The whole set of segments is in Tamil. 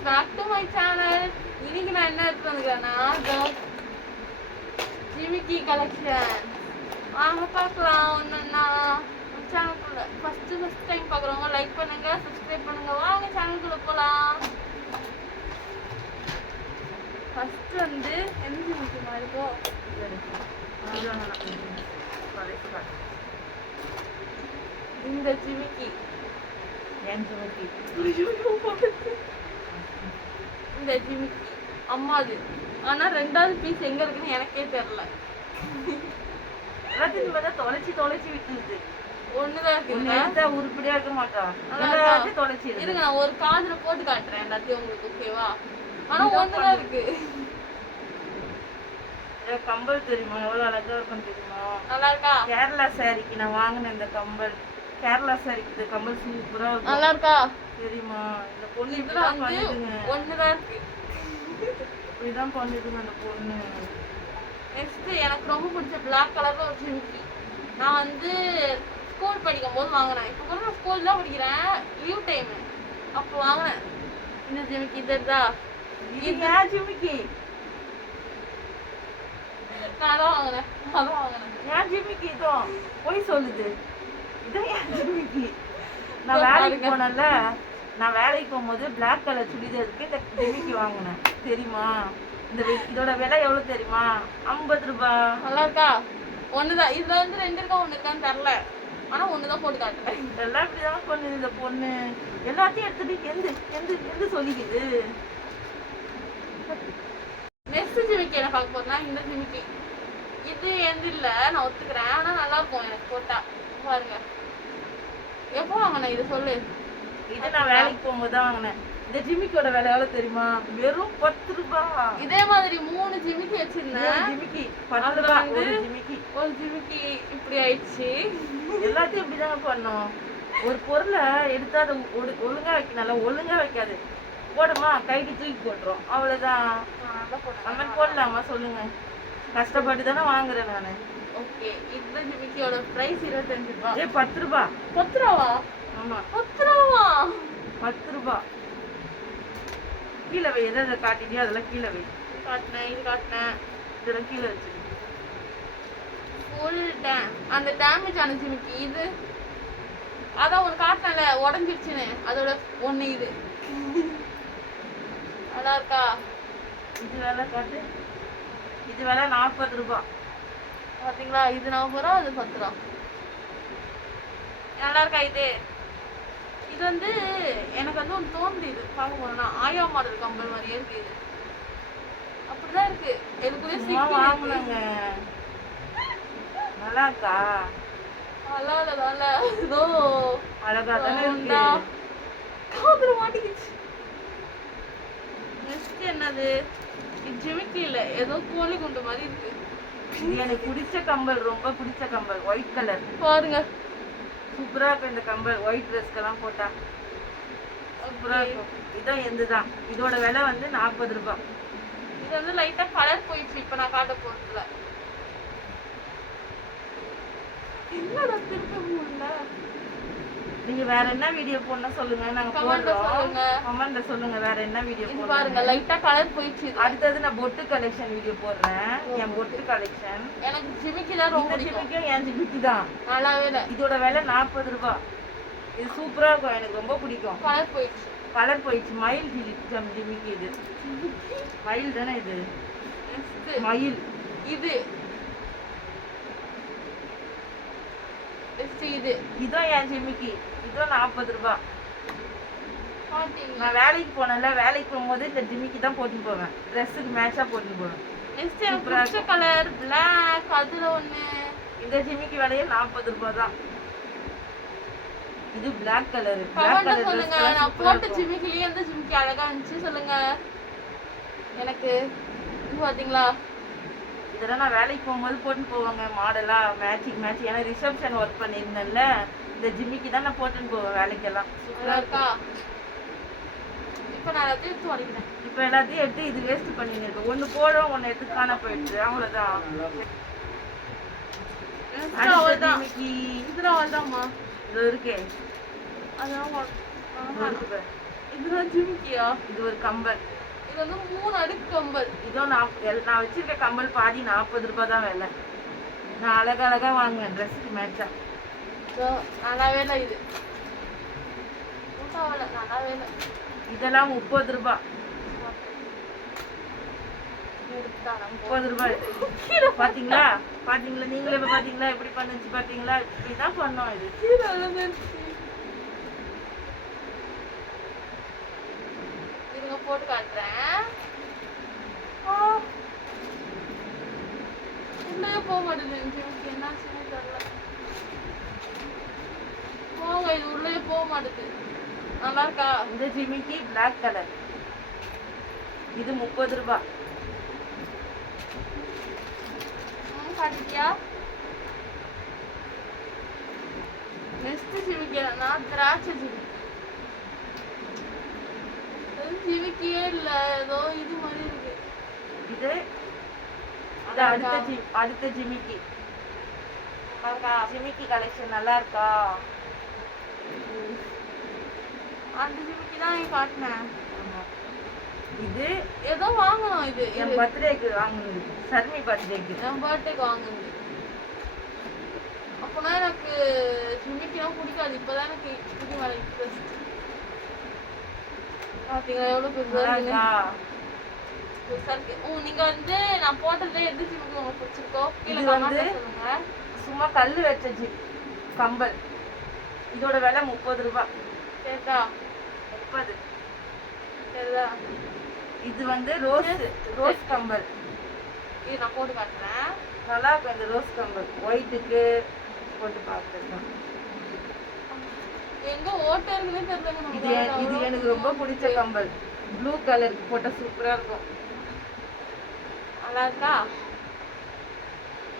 Welcome back to my channel. இன்னைக்கு நான் என்ன எடுத்து வந்துக்கிறேன்னா ஜிமிக்கி கலெக்ஷன். வாங்க பார்க்கலாம் ஒன்றுன்னா சேனலுக்குள்ள ஃபர்ஸ்ட் டைம் பார்க்குறவங்க லைக் பண்ணுங்க, சப்ஸ்கிரைப் பண்ணுங்க. வாங்க சேனலுக்குள்ள போகலாம். ஃபர்ஸ்ட் வந்து எந்த ஜிமிக்கி மாதிரி இருக்கோ இந்த ஜிமிக்கி இந்த ஜிமிக்கி அம்மாது. ஆனா ரெண்டாவது பீஸ் எங்க இருக்குன்னு எனக்கே தெரியல. தொலைச்சி விட்டுருது. ஒண்ணுதான் இருக்கு, உருப்படியா இருக்க மாட்டா. இருங்க நான் ஒரு காதுல போட்டு காட்டுறேன் எல்லாத்தையும் உங்களுக்கு, ஓகேவா? ஆனா ஒண்ணுதான் இருக்கு. கம்பல் தெரியுமா எவ்வளவு அழகா இருக்கும் தெரியுமா? நல்லா இருக்கா? கேரளா சாரிக்கு நான் வாங்கின இந்த கம்பல், கேரளா சாரிக்கு இந்த கம்பல் சூப்பரா இருக்கும். நல்லா இருக்கா தெரியுமா? இந்த பொண்ணு இதெல்லாம் இப்படிதான் பண்ணுதுங்க. ஒண்ணுதான் இருக்கு, இப்படிதான் பண்ணுதுங்க அந்த பொண்ணு. நெக்ஸ்ட் எனக்கு ரொம்ப பிடிச்ச பிளாக் கலர்ல ஒரு ஜிமிக்கி. நான் வந்து ஸ்கூல் படிக்கும் போது வாங்கினேன். இப்போ கூட நான் ஸ்கூல் தான் படிக்கிறேன், லீவ் டைம் அப்போ வாங்கினேன் இந்த ஜிமிக்கி. இதுதா ஏன் ஜிமிக்கி? நான் தான் வாங்கினேன். ஏன் ஜிமிக்கி? இதோ போய் சொல்லுது. இதான் ஏன் ஜிமிக்கி? நான் வேலைக்கு போனேன்ல, நான் வேலைக்கு போகும்போது பிளாக் கலர் சுடிதாருக்கு இந்த ஜிமிக்கி வாங்கினேன் தெரியுமா? இதோட விலை எவ்வளவு தெரியுமா? 50 ரூபாய். நல்லா இருக்கா? ஒண்ணுதான். இதுல வந்து ரெண்டு இருக்கா ஒண்ணு இருக்கான்னு தெரியல, ஆனா ஒண்ணுதான் போட்டு காட்டுறேன். இதெல்லாம் இப்படிதான் பண்ணுது இந்த பொண்ணு. எல்லாத்தையும் எடுத்துட்டு எந்த சொல்லிக்குது. நெக்ஸ்ட் ஜிமிக்கி என்ன பார்க்க போறேன்னா இந்த ஜிமிக்கி. இது எந்த இல்ல, நான் ஒத்துக்கிறேன், ஆனா நல்லா இருக்கும் எனக்கு போட்டா. பாருங்க எப்போ வாங்கினேன் இது சொல்லு. இது நான் வேலைக்கு போகும்போது தான் வாங்கினேன். இந்த ஜிமிக்கியோட விலை எவ்வளவு தெரியுமா? வெறும் 10 ரூபாய். இதே மாதிரி 3 ஜிமிக்கி வச்சிருந்தேன். ஜிமிக்கி 10 ரூபாய் ஒரு ஜிமிக்கி இப்படி ஆயிடுச்சு. எல்லாத்தையும் இப்படிதாங்க பண்ணோம். ஒரு பொருளை எடுத்து அதை ஒழுங்கா வைக்கணும், ஒழுங்கா வைக்காது, போடுமா கைக்கு தூக்கி போட்டுரும், அவ்வளவுதான். அந்த போடலாமா சொல்லுங்க? கஷ்டப்பட்டு தானே வாங்குறேன் நானு. ஓகே, இந்த ஜிமிக்கியோட பிரைஸ் 25 ரூபாய். 10 ரூபாய். 10 ரூபாவா? ஆமா 10 ரூபாவா? 10 ரூபாய். கீழே வை, எதை காட்டிட்டியோ அதெல்லாம் கீழே வை. காட்டினேன், இது காட்டினேன், இதெல்லாம் கீழே வச்சு. ஃபுல் அந்த டேமேஜ் ஆன ஜிமிக்கி இது. அதான் ஒன்று காட்டினல உடஞ்சிருச்சுன்னு, அதோட ஒன்று இது. நல்லா இருக்கா? இது வேலை காட்டு. இது வேலை 40 ரூபாய். பார்த்தீங்களா? இது 40 ரூபா, அது 10 ரூபா. நல்லா இருக்கா இது? இது வந்து எனக்கு வந்து ஒன்று தோணுது, இது பார்க்க போனா ஆயா மாடல் கம்பல் மாதிரியே இருக்கு. இது அப்படிதான் இருக்கு. எதுக்குள்ளே வாங்கினாங்க. நல்லா இருக்கா? நல்லா இல்ல, நல்லா ஏதோ அழகா தானே இருக்கு. காதுல மாட்டிக்கிச்சு. நெக்ஸ்ட் என்னது? இது ஜிமிக்கி இல்ல, ஏதோ கோழி குண்டு மாதிரி இருக்கு. இது எனக்கு பிடிச்ச கம்பல், ரொம்ப பிடிச்ச கம்பல், ஒயிட் கலர். பாருங்க சூப்பரா இருக்கும் இந்த கம்பல், ஒயிட் ட்ரெஸ்க்கெல்லாம் போட்டா சூப்பரா இருக்கும். இதான் எந்துதான். இதோட விலை வந்து 40 ரூபாய். இது வந்து லைட்டா கலர் போயிடுச்சு இப்ப நான் காட்ட போறதுல. என்னடா திருப்பி முடியல? நீங்க வேற என்ன வீடியோ போடணும் சொல்லுங்க, நாங்க போடுறோம். கமெண்ட்ல சொல்லுங்க வேற என்ன வீடியோ போடணும். பாருங்க லைட்டா கலர் போயிடுச்சு. அடுத்தது நான் பொட்டு கலெக்ஷன் வீடியோ போடுறேன். என் பொட்டு கலெக்ஷன். எனக்கு ஜிமிக்கி தான் ரொம்ப பிடிக்கும். ஜிமிக்கி என் ஜிமிக்கி தான். நல்லாவே இல்ல. இதோட விலை 40 ரூபாய். இது சூப்பரா இருக்கும், எனக்கு ரொம்ப பிடிக்கும். கலர் போயிடுச்சு. கலர் போயிடுச்சு. மயில் ஜிமிக்கி. இது மயில் தானே? இது மயில். இது இது இதான் என் ஜிமிக்கி. இதுவும் 40 ரூபாய். நான் வேலைக்கு போனேன்ல, வேலைக்கு போகும்போது இந்த ஜிமிக்கி தான் போட்டு போவேன், ட்ரெஸ்ஸுக்கு மேட்சா போட்டு போவேன். நெக்ஸ்ட் எனக்கு பிடிச்ச கலர் பிளாக், அதுல ஒண்ணு. இந்த ஜிமிக்கி விலையே 40 ரூபாய் தான். இது பிளாக் கலர். கமெண்ட்ல சொல்லுங்க, நான் போட்ட ஜிமிக்கிலேயே எந்த ஜிமிக்கி அழகா இருந்துச்சு சொல்லுங்க எனக்கு. இது பாத்தீங்களா? இதெல்லாம் நான் வேலைக்கு போகும்போது போட்டு போவாங்க, மாடலா மேட்சிங். ஏன்னா ரிசப்ஷன் ஒர்க் பண்ணியிருந்தேன்ல, இந்த ஜிமிக்கி தான் நான் போட்டுன்னு போவேன் வேலைக்கெல்லாம். சூப்பரா இருக்கா? இப்போ நான் எல்லாத்தையும் எடுத்து வடிக்கிறேன். இப்போ எல்லாத்தையும் எடுத்து இது வேஸ்ட் பண்ணிட்டு இருக்கேன். ஒன்று போடுறோம், ஒன்று எடுத்து காண போயிடுச்சு, அவ்வளோதான். இதுதான் அவ்வளோதான்மா. இது இருக்கே, அதான் இதுதான் ஜிமிக்கியா? இது ஒரு கம்பல். இது வந்து 3 அடுக்கு கம்பல். இதோ நான் வச்சிருக்க கம்பல் பாதி 40 ரூபாய் தான் விலை. நான் அழகழகா வாங்குவேன் ட்ரெஸ்ஸுக்கு மேட்சா. நல்லாவே இல்லை இது. நல்லாவே இல்லை. இதெல்லாம் 30 ரூபாய். 30 ரூபாய். பாத்தீங்களா பாத்தீங்களா நீங்களே இப்ப பாத்தீங்களா எப்படி பண்ணுச்சு பாத்தீங்களா? இப்படிதான் பண்ணோம் இது. இதுங்க போட்டு காட்டுறேன். உள்ளே போக மாட்டேங்குது. என்னாச்சுன்னு தெரியல. போங்க, இது உள்ளே போக மாட்டேங்குது. நல்லா இருக்கா? இந்த ஜிமிக்கி பிளாக் கலர். இது 30 ரூபாய். காட்டிட்டியா? நெக்ஸ்ட் ஜிமிக்கி என்னன்னா திராட்சை ஜிமிக்கி. ஜிமிக்கியே இல்ல, ஏதோ இது மாதிரி இருக்கு. இது அடுத்த ஜிமிக்கி. ஜிமிக்கி கலெக்ஷன் நல்லா இருக்கா? அந்த ஜிமிக்கி தான் நீ காட்டினேன். இது ஏதோ வாங்கணும். இது என் பர்த்டேக்கு வாங்குனது. சர்மி பர்த்டேக்கு. என் பர்த்டேக்கு வாங்குனது. அப்போனா எனக்கு ஜிமிக்கிலாம் பிடிக்காது. இப்போதான் எனக்கு இது மேலே இன்ட்ரெஸ்ட். பார்த்தீங்களா எவ்வளோ பெருசாக இருக்கு. நீங்க வந்து நான் போட்டதுல எந்த ஜிமிக்கி உங்களுக்கு பிடிச்சிருக்கோ கீழே கமெண்ட்ல சொல்லுங்க. சும்மா கல்லு வச்ச கம்பல். இதோட விலை 30 ரூபாய். சரிதா? 30. சரிதா? இது வந்து ரோஸ் கம்பல். இது நான் போட்டு காட்டுறேன். நல்லா இருக்கும் இந்த ரோஸ் கம்பல். ஒயிட்டுக்கு போட்டு பார்த்துருக்கேன். எங்க ஓட்ட இருக்குன்னே தெரியல. இது எனக்கு ரொம்ப பிடிச்ச கம்பல். ப்ளூ கலருக்கு போட்டா சூப்பரா இருக்கும். நல்லா இருக்கா?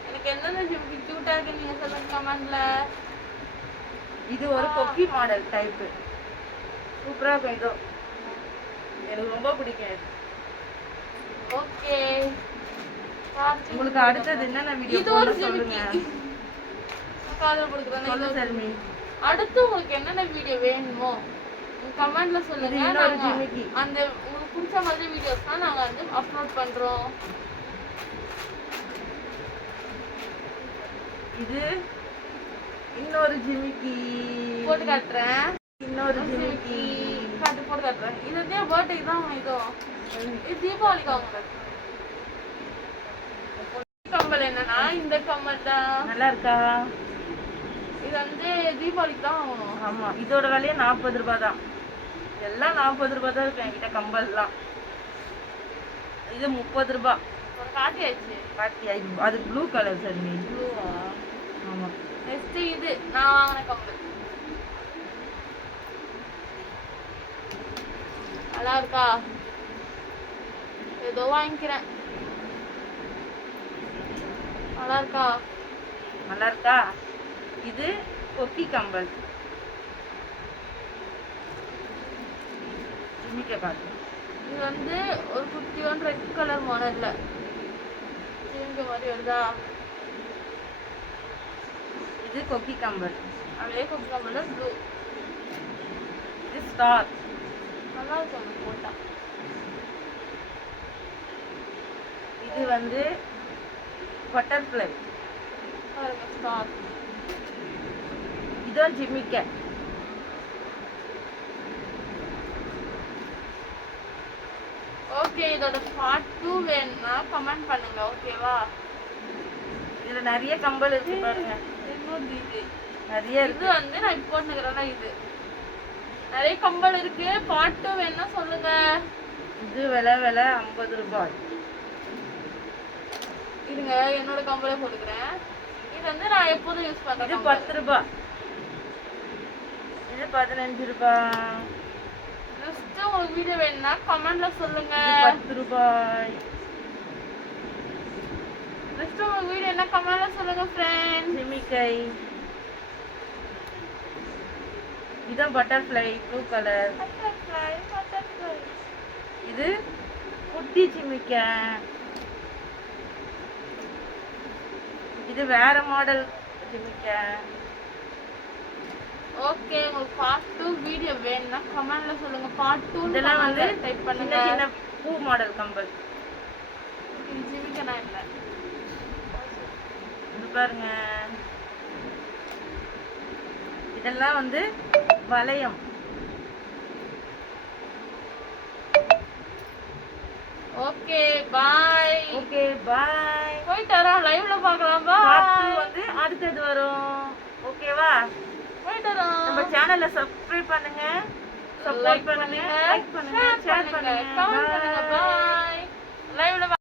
எனக்கு எந்தெந்த ஜிமிக்கி கியூட்டா இருக்கு நீங்க சொல்லுங்க கமெண்ட்ல. இது ஒரு கொக்கி மாடல் டைப். சூப்பரா இருக்கும். இதோ எனக்கு ரொம்ப பிடிக்கும் இது. ஓகே, உங்களுக்கு அடுத்தது என்னென்ன வீடியோ போட சொல்லுங்க. காதல் கொடுக்குறேன். சொல்லு சர்மி. அடுத்து உங்களுக்கு என்னென்ன வீடியோ வேணுமோ கமெண்ட்ல சொல்லுங்க. அந்த உங்களுக்கு பிடிச்ச மாதிரி வீடியோஸ்லாம் நாங்க வந்து அப்லோட் பண்றோம். இது இன்னொரு ஜிமிக்கி போட்டு காட்டுறேன். இன்னொரு ஜிமிக்கி காட்டு போட்டு காட்டுறேன். இது வந்து பர்த்டேக்கு தான் இதோ. இது தீபாவளிக்கு வாங்குறது. கம்மல் என்னன்னா இந்த கம்மல் தான். நல்லா இருக்கா? இது வந்து தீபாவளிக்கு தான் வாங்கணும். ஆமா, இதோட விலையே 40 ரூபாய் தான். எல்லாம் 40 ரூபாய் தான் இருக்கு என்கிட்ட கம்பல்லாம். இது 30 ரூபாய். காட்டியாச்சு. அது ப்ளூ கலர் சர்மி. ப்ளூவா? ஆமா. நெக்ஸ்ட் இது நான் வாங்கின கம்பல். நல்லா இருக்கா? ஏதோ வாங்கிக்கிறேன். நல்லா இருக்கா? நல்லா இருக்கா? இது கொக்கி கம்பல். ஜிமிக்கி காட்டு. இது வந்து ஒரு குட்டியோன் ரெட் கலர் மாடல்ல ஜிமிக்கி மாதிரி வருதா? இது கொக்கி கம்பல். அதே கொக்கி கம்பல்ல ப்ளூ. இது ஸ்டார். நல்லா இருக்கும் போட்டா. இது வந்து பட்டர்ஃப்ளை. ஸ்டார். இதுவும் ஜிமிக்கி. ஓகே, இதோட பார்ட் 2 வேணும்னா கமெண்ட் பண்ணுங்க. ஓகேவா? இதுல நிறைய கம்பல் இருக்கு பாருங்க. இன்னொரு இது நிறைய இது வந்து நான் இப்போ போட்டுக்கிறேன்னா இது நிறைய கம்பல் இருக்கு. பார்ட் 2 வேணும்னா சொல்லுங்க. இது விலை 50 ரூபாய். இருங்க, என்னோட கம்பலே போட்டுக்கிறேன். இது வந்து நான் எப்போதும் யூஸ் பண்றேன். இது 10 ரூபாய். இது 15 ரூபாய். நெக்ஸ்ட் உங்களுக்கு வீடியோ வேணும்னா கமெண்ட்ல சொல்லுங்க. 10 ரூபாய். நெக்ஸ்ட் உங்களுக்கு வீடியோ என்ன கமெண்ட்ல சொல்லுங்க फ्रेंड्स. ஜிமிக்கை. இதான் பட்டர்ஃப்ளை ப்ளூ கலர். பட்டர்ஃப்ளை. இது குட்டி ஜிமிக்கை. இது வேற மாடல் ஜிமிக்கை. ஓகே உங்களுக்கு பார்ட் 2 வீடியோ வேணும்னா கமெண்ட்ல சொல்லுங்க. பார்ட் 2 இதெல்லாம் வந்து டைப் சின்ன பண்ணுங்க. சின்ன பூ மாடல் கம்பல். இது ஜிமிக்கனா இல்ல. இது பாருங்க, இதெல்லாம் வந்து வளையம். Okay bye. Okay bye. போயிட்டு வரோம், லைவ்ல பார்க்கலாம். Part 2 bye. வந்து அடுத்தது வரும். ஓகேவா? போயிட்டு வரோம். நம்ம சேனலை சப்ஸ்கிரைப் பண்ணுங்க, சப்போர்ட் பண்ணுங்க, லைக் பண்ணுங்க, ஷேர் பண்ணுங்க. கமெண்ட் பண்ணுங்க. பை. லைவ்ல